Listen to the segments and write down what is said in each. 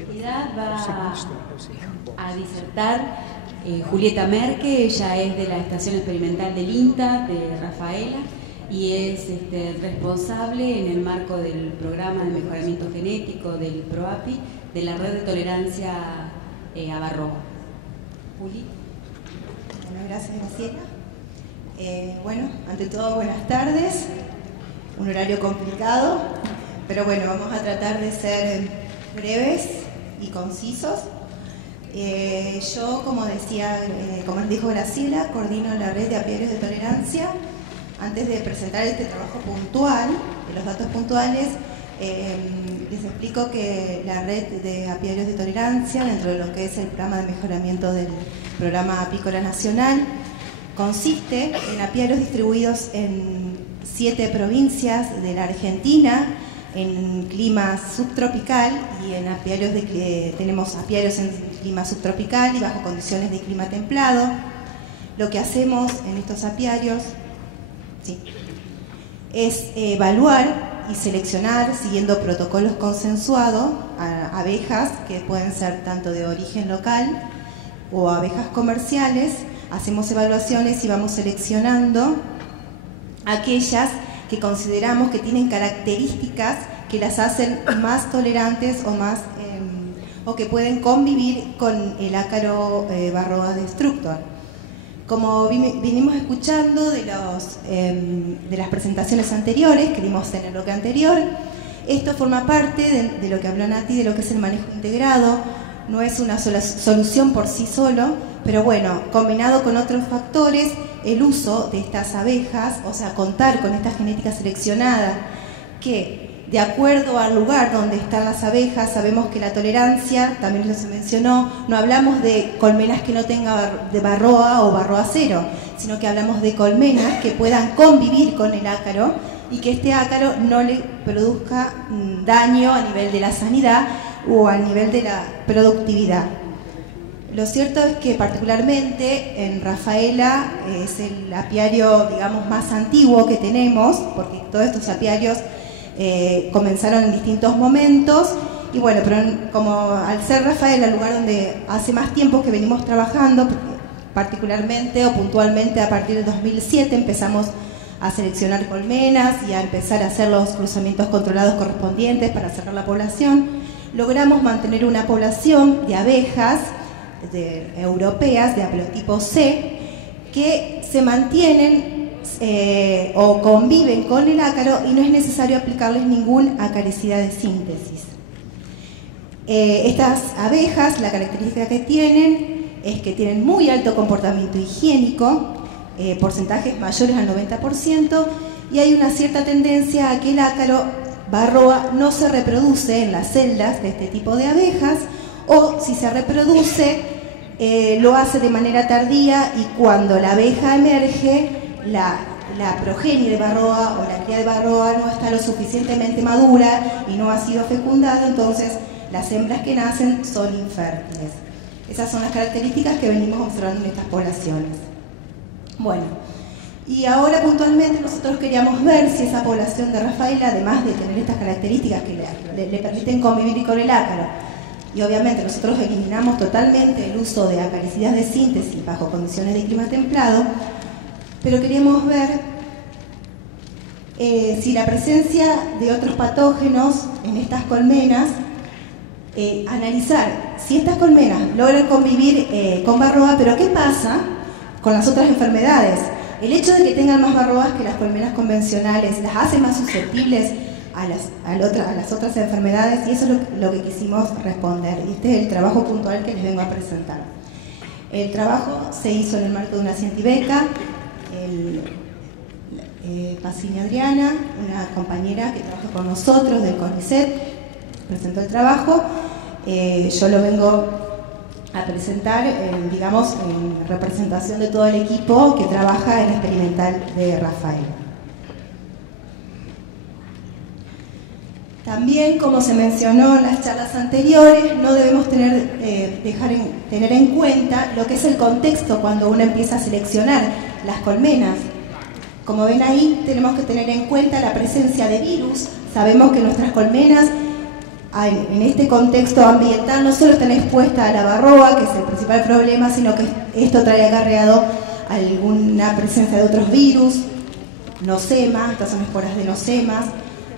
actividad va a disertar Julieta Merque. Ella es de la Estación Experimental del INTA, de Rafaela, y es responsable en el marco del programa de mejoramiento genético del PROAPI de la red de tolerancia a Varroa. Juli. Bueno, gracias, Graciela. Bueno, ante todo, buenas tardes. Un horario complicado, pero bueno, vamos a tratar de ser breves y concisos. Yo, como decía, como les dijo Graciela, coordino la red de apiarios de tolerancia. Antes de presentar este trabajo puntual, de los datos puntuales, les explico que la red de apiarios de tolerancia, dentro de lo que es el programa de mejoramiento del programa apícola nacional, consiste en apiarios distribuidos en 7 provincias de la Argentina, en clima subtropical, y en apiarios tenemos apiarios en clima subtropical y bajo condiciones de clima templado. Lo que hacemos en estos apiarios es evaluar y seleccionar, siguiendo protocolos consensuados, a abejas que pueden ser tanto de origen local o abejas comerciales. Hacemos evaluaciones y vamos seleccionando aquellas que consideramos que tienen características que las hacen más tolerantes o que pueden convivir con el ácaro Varroa destructor. Como vinimos escuchando de las presentaciones anteriores que dimos en el bloque anterior, esto forma parte de lo que habló Nati, de lo que es el manejo integrado. No es una sola solución por sí solo, pero bueno, combinado con otros factores, el uso de estas abejas, o sea, contar con esta genética seleccionada, que de acuerdo al lugar donde están las abejas, sabemos que la tolerancia, también se mencionó, no hablamos de colmenas que no tengan de Varroa o Varroa cero, sino que hablamos de colmenas que puedan convivir con el ácaro y que este ácaro no le produzca daño a nivel de la sanidad o a nivel de la productividad. Lo cierto es que particularmente en Rafaela es el apiario, digamos, más antiguo que tenemos, porque todos estos apiarios comenzaron en distintos momentos, y bueno, pero como al ser Rafaela el lugar donde hace más tiempo que venimos trabajando, particularmente o puntualmente a partir del 2007 empezamos a seleccionar colmenas y a empezar a hacer los cruzamientos controlados correspondientes para cerrar la población, logramos mantener una población de abejas europeas de haplotipo C que se mantienen o conviven con el ácaro y no es necesario aplicarles ningún acaricida de síntesis. Estas abejas, la característica que tienen es que tienen muy alto comportamiento higiénico, porcentajes mayores al 90%, y hay una cierta tendencia a que el ácaro Varroa no se reproduce en las celdas de este tipo de abejas, o si se reproduce, lo hace de manera tardía, y cuando la abeja emerge, la progenie de Varroa o la cría de Varroa no está lo suficientemente madura y no ha sido fecundada, entonces las hembras que nacen son infértiles. Esas son las características que venimos observando en estas poblaciones. Bueno, y ahora puntualmente nosotros queríamos ver si esa población de Rafaela, además de tener estas características que le permiten convivir con el ácaro, y obviamente nosotros eliminamos totalmente el uso de acaricidas de síntesis bajo condiciones de clima templado, pero queríamos ver si la presencia de otros patógenos en estas colmenas, analizar si estas colmenas logran convivir con Varroa, pero ¿qué pasa con las otras enfermedades? El hecho de que tengan más Varroas que las colmenas convencionales las hace más susceptibles a las otras enfermedades, y eso es lo que quisimos responder, y este es el trabajo puntual que les vengo a presentar. El trabajo se hizo en el marco de una cientibeca. Pacini Adriana, una compañera que trabaja con nosotros del CONICET, presentó el trabajo. Yo lo vengo a presentar, digamos, en representación de todo el equipo que trabaja en la experimental de Rafaela. También, como se mencionó en las charlas anteriores, no debemos tener en cuenta lo que es el contexto cuando uno empieza a seleccionar las colmenas. Como ven ahí, tenemos que tener en cuenta la presencia de virus. Sabemos que nuestras colmenas en este contexto ambiental no solo están expuestas a la varroa, que es el principal problema, sino que esto trae acarreado alguna presencia de otros virus, nocemas, estas son esporas de nocemas,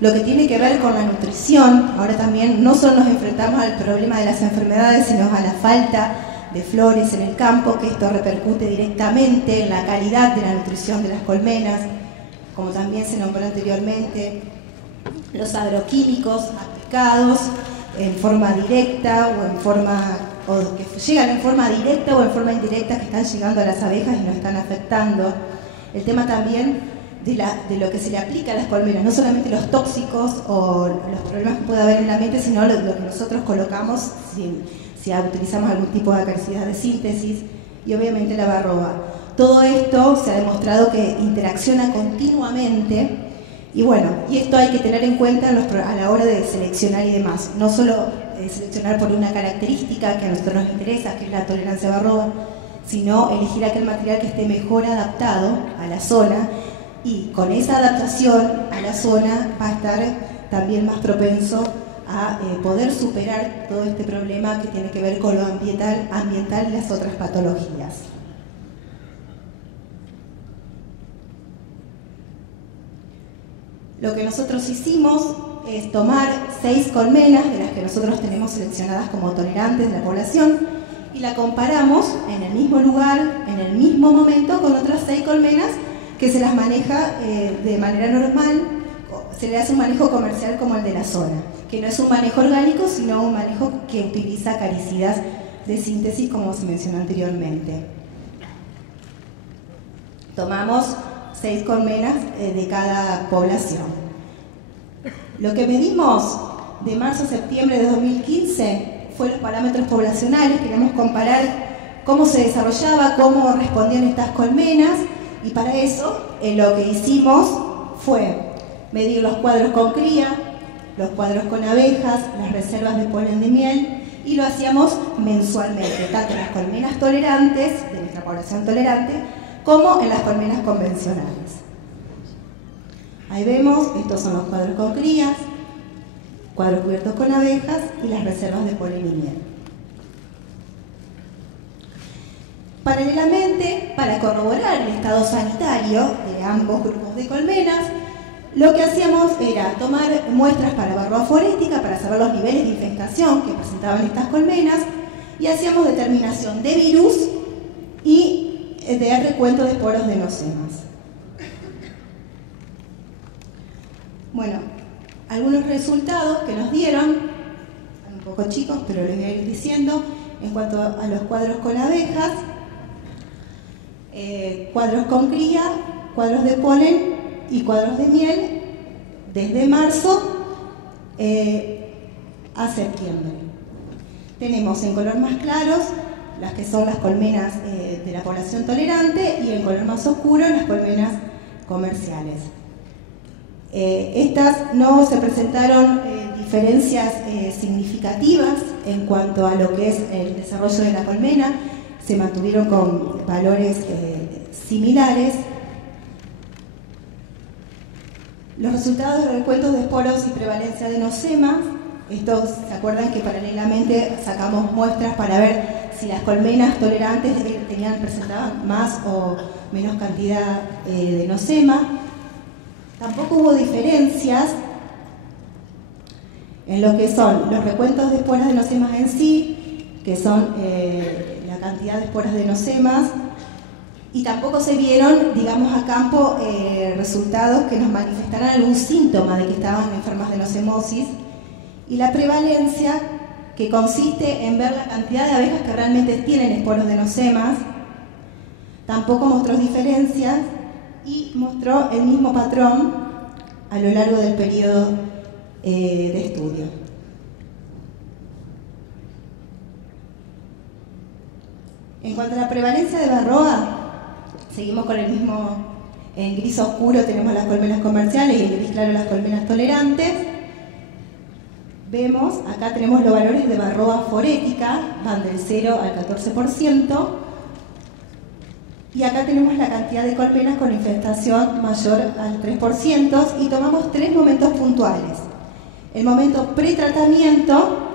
lo que tiene que ver con la nutrición. Ahora también no solo nos enfrentamos al problema de las enfermedades, sino a la falta de flores en el campo, que esto repercute directamente en la calidad de la nutrición de las colmenas, como también se nombró anteriormente, los agroquímicos aplicados en forma directa o que llegan en forma directa o en forma indirecta, que están llegando a las abejas y nos están afectando. El tema también de lo que se le aplica a las colmenas, no solamente los tóxicos o los problemas que puede haber en el ambiente, sino lo que nosotros colocamos si utilizamos algún tipo de acaricidas de síntesis, y obviamente la varroa. Todo esto se ha demostrado que interacciona continuamente, y bueno, y esto hay que tener en cuenta a la hora de seleccionar y demás. No solo seleccionar por una característica que a nosotros nos interesa, que es la tolerancia a varroa, sino elegir aquel material que esté mejor adaptado a la zona, y con esa adaptación a la zona va a estar también más propenso a poder superar todo este problema que tiene que ver con lo ambiental y las otras patologías. Lo que nosotros hicimos es tomar 6 colmenas de las que nosotros tenemos seleccionadas como tolerantes de la población y la comparamos en el mismo lugar, en el mismo momento, con otras 6 colmenas que se las maneja de manera normal, se le hace un manejo comercial como el de la zona, que no es un manejo orgánico, sino un manejo que utiliza acaricidas de síntesis, como se mencionó anteriormente. Tomamos 6 colmenas de cada población. Lo que medimos de marzo a septiembre de 2015 fue los parámetros poblacionales. Queremos comparar cómo se desarrollaba, cómo respondían estas colmenas, y para eso lo que hicimos fue medir los cuadros con cría, los cuadros con abejas, las reservas de polen de miel, y lo hacíamos mensualmente, tanto en las colmenas tolerantes, de nuestra población tolerante, como en las colmenas convencionales. Ahí vemos, estos son los cuadros con crías, cuadros cubiertos con abejas y las reservas de polen y miel. Paralelamente, para corroborar el estado sanitario de ambos grupos de colmenas, lo que hacíamos era tomar muestras para varroa forética para saber los niveles de infestación que presentaban estas colmenas, y hacíamos determinación de virus y de recuento de esporos de nocemas. Bueno, algunos resultados que nos dieron, un poco chicos, pero les voy a ir diciendo, en cuanto a los cuadros con abejas, cuadros con cría, cuadros de polen y cuadros de miel, desde marzo a septiembre. Tenemos en color más claros las que son las colmenas de la población tolerante, y en color más oscuro las colmenas comerciales. Estas no se presentaron diferencias significativas en cuanto a lo que es el desarrollo de la colmena, se mantuvieron con valores similares. Los resultados de recuentos de esporos y prevalencia de nocemas, estos, ¿se acuerdan que paralelamente sacamos muestras para ver si las colmenas tolerantes presentaban más o menos cantidad de nocema? Tampoco hubo diferencias en lo que son los recuentos de esporas de nocemas en sí, que son la cantidad de esporas de nocemas, y tampoco se vieron, digamos, a campo resultados que nos manifestaran algún síntoma de que estaban enfermas de nocemosis, y la prevalencia, que consiste en ver la cantidad de abejas que realmente tienen esporos de nocemas, tampoco mostró diferencias y mostró el mismo patrón a lo largo del periodo de estudio. En cuanto a la prevalencia de varroa, seguimos con el mismo. En gris oscuro tenemos las colmenas comerciales y en gris claro las colmenas tolerantes. Vemos, acá tenemos los valores de varroa forética, van del 0 al 14%, y acá tenemos la cantidad de colmenas con infestación mayor al 3%, y tomamos 3 momentos puntuales. El momento pretratamiento.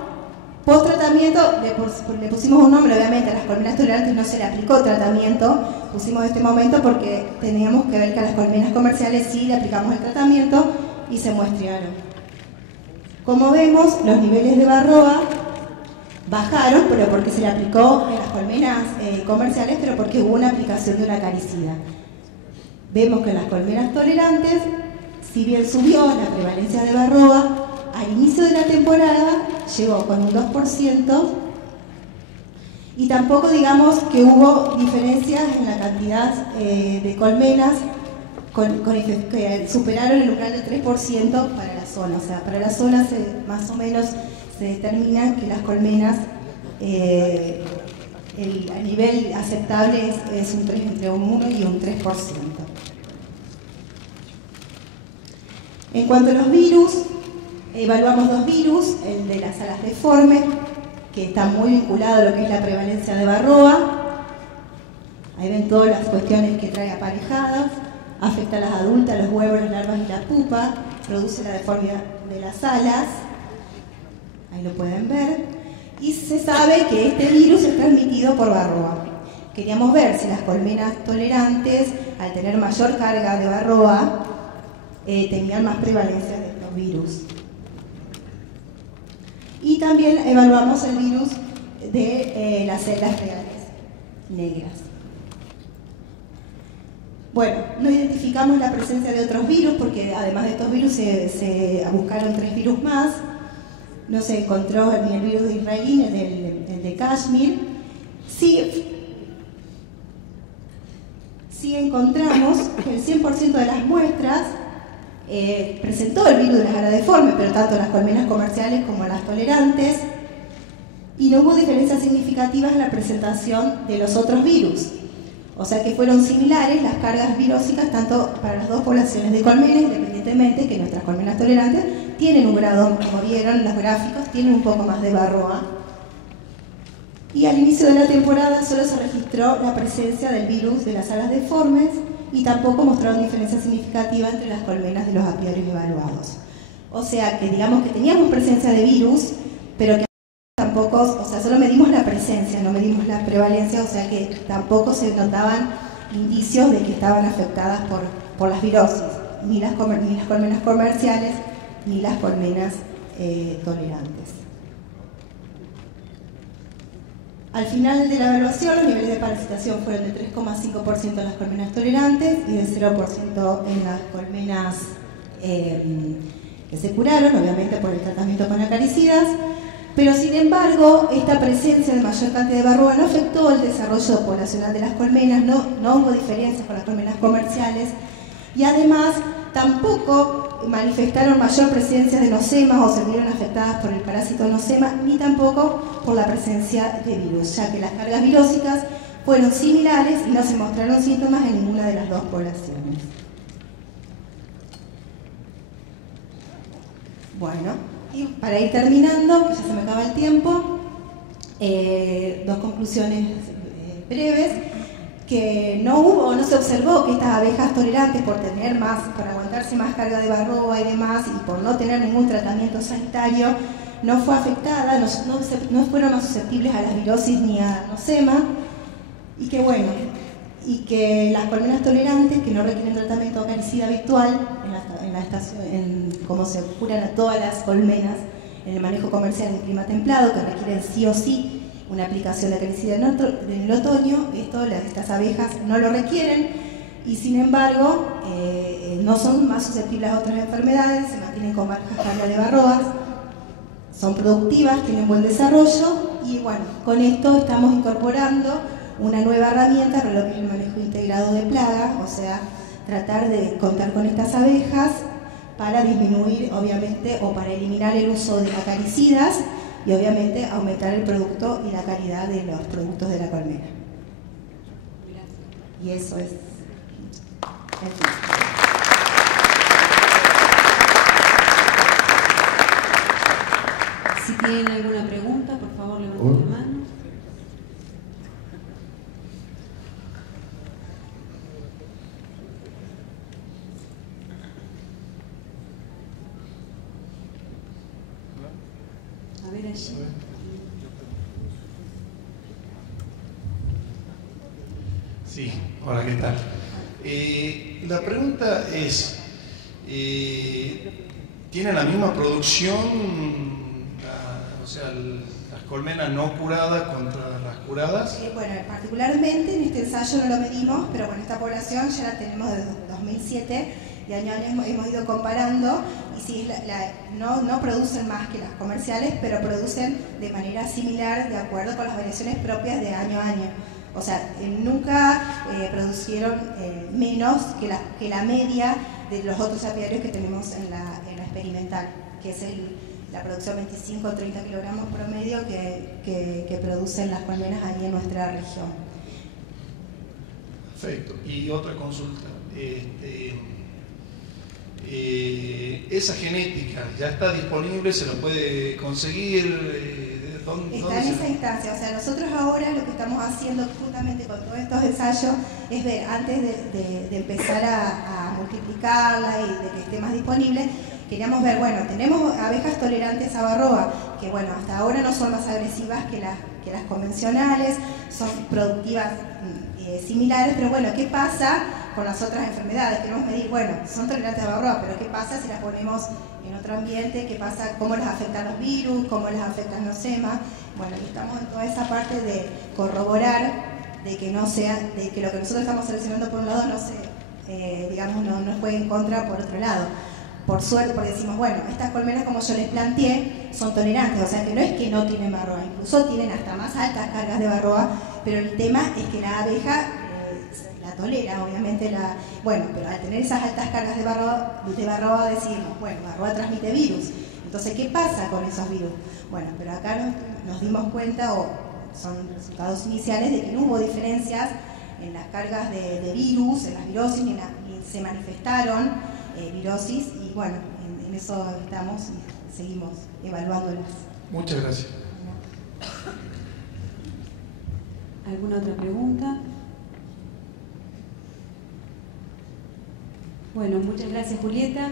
Post-tratamiento le pusimos un nombre, obviamente a las colmenas tolerantes no se le aplicó tratamiento, pusimos este momento porque teníamos que ver que a las colmenas comerciales sí le aplicamos el tratamiento y se muestrearon. Como vemos, los niveles de Varroa bajaron, pero porque se le aplicó en las colmenas comerciales, pero porque hubo una aplicación de un acaricida. Vemos que en las colmenas tolerantes, si bien subió la prevalencia de Varroa, al inicio de la temporada llegó con un 2% y tampoco digamos que hubo diferencias en la cantidad de colmenas que superaron el umbral del 3% para la zona. O sea, para la zona más o menos se determina que las colmenas, el nivel aceptable es entre un 1 y un 3%. En cuanto a los virus, evaluamos 2 virus, el de las alas deformes, que está muy vinculado a lo que es la prevalencia de Varroa. Ahí ven todas las cuestiones que trae aparejadas. Afecta a las adultas, los huevos, las larvas y la pupa. Produce la deformidad de las alas. Ahí lo pueden ver. Y se sabe que este virus es transmitido por Varroa. Queríamos ver si las colmenas tolerantes, al tener mayor carga de Varroa, tenían más prevalencia de estos virus. Y también evaluamos el virus de las células reales negras. Bueno, no identificamos la presencia de otros virus porque además de estos virus se buscaron 3 virus más. No se encontró ni el virus de Israel ni el de Kashmir. Sí encontramos que el 100% de las muestras presentó el virus de las alas deformes, pero tanto las colmenas comerciales como las tolerantes, y no hubo diferencias significativas en la presentación de los otros virus. O sea que fueron similares las cargas virósicas tanto para las dos poblaciones de colmenas, independientemente que nuestras colmenas tolerantes tienen un grado, como vieron los gráficos, tienen un poco más de Varroa. Y al inicio de la temporada solo se registró la presencia del virus de las alas deformes y tampoco mostraron diferencia significativa entre las colmenas de los apiarios evaluados. O sea que digamos que teníamos presencia de virus, pero que tampoco, o sea, solo medimos la presencia, no medimos la prevalencia, o sea que tampoco se notaban indicios de que estaban afectadas por las virosis, ni las colmenas comerciales, ni las colmenas tolerantes. Al final de la evaluación, los niveles de parasitación fueron de 3,5% en las colmenas tolerantes y de 0% en las colmenas que se curaron, obviamente por el tratamiento con acaricidas, pero sin embargo, esta presencia de mayor cantidad de Varroa no afectó el desarrollo poblacional de las colmenas, no hubo diferencias con las colmenas comerciales y además tampoco manifestaron mayor presencia de nocemas o se vieron afectadas por el parásito nosema, ni tampoco por la presencia de virus, ya que las cargas virósicas fueron similares y no se mostraron síntomas en ninguna de las dos poblaciones. Bueno, y para ir terminando, que ya se me acaba el tiempo, 2 conclusiones breves. Que no se observó que estas abejas tolerantes por aguantarse más carga de Varroa y demás y por no tener ningún tratamiento sanitario no fue afectada, no fueron más susceptibles a las virosis ni a nosema y que las colmenas tolerantes que no requieren tratamiento acaricida habitual en la estación, como se curan a todas las colmenas en el manejo comercial en clima templado, que requieren sí o sí una aplicación de acaricida en el otoño, estas abejas no lo requieren y sin embargo no son más susceptibles a otras enfermedades, se mantienen con baja carga de Varroa, son productivas, tienen buen desarrollo y bueno, con esto estamos incorporando una nueva herramienta para lo que es el manejo integrado de plagas, o sea, tratar de contar con estas abejas para disminuir obviamente o para eliminar el uso de acaricidas y obviamente aumentar el producto y la calidad de los productos de la colmena. Y eso es el fin. Si tienen alguna pregunta, por favor, levanten la mano. allí. Sí, hola, ¿qué tal? La pregunta es, ¿tienen la misma producción, o sea, las colmenas no curadas contra las curadas? Bueno, particularmente en este ensayo no lo medimos, pero bueno, esta población ya la tenemos desde 2007 y año a año hemos ido comparando y sí, no producen más que las comerciales, pero producen de manera similar de acuerdo con las variaciones propias de año a año. O sea, nunca producieron menos que la media de los otros apiarios que tenemos en la experimental, que es la producción 25 o 30 kilogramos promedio que producen las colmenas ahí en nuestra región. Perfecto. Y otra consulta. ¿Esa genética ya está disponible? ¿Se lo puede conseguir? Está en esa instancia, o sea, nosotros ahora lo que estamos haciendo justamente con todos estos ensayos es ver, antes de empezar a multiplicarla y de que esté más disponible, queríamos ver, bueno, tenemos abejas tolerantes a varroa, que bueno, hasta ahora no son más agresivas que las convencionales, son productivas similares, pero bueno, ¿qué pasa con las otras enfermedades? Queremos medir, bueno, son tolerantes a varroa, pero ¿qué pasa si las ponemos en otro ambiente? ¿Qué pasa? ¿Cómo les afectan los virus? ¿Cómo les afectan los semas? Bueno, y estamos en toda esa parte de corroborar de que no sea, de que lo que nosotros estamos seleccionando por un lado no se, digamos, no juegue en contra por otro lado. Por suerte, porque decimos, bueno, estas colmenas, como yo les planteé, son tolerantes, o sea que no es que no tienen varroa, incluso tienen hasta más altas cargas de varroa, pero el tema es que la abeja la tolera, obviamente, bueno, pero al tener esas altas cargas de varroa decimos, bueno, varroa transmite virus, entonces, ¿qué pasa con esos virus? Bueno, pero acá nos dimos cuenta, o son resultados iniciales, de que no hubo diferencias en las cargas de virus, en las virosis, ni se manifestaron virosis, y bueno, en eso estamos y seguimos evaluándolas. Muchas gracias. ¿Alguna otra pregunta? Bueno, muchas gracias, Julieta.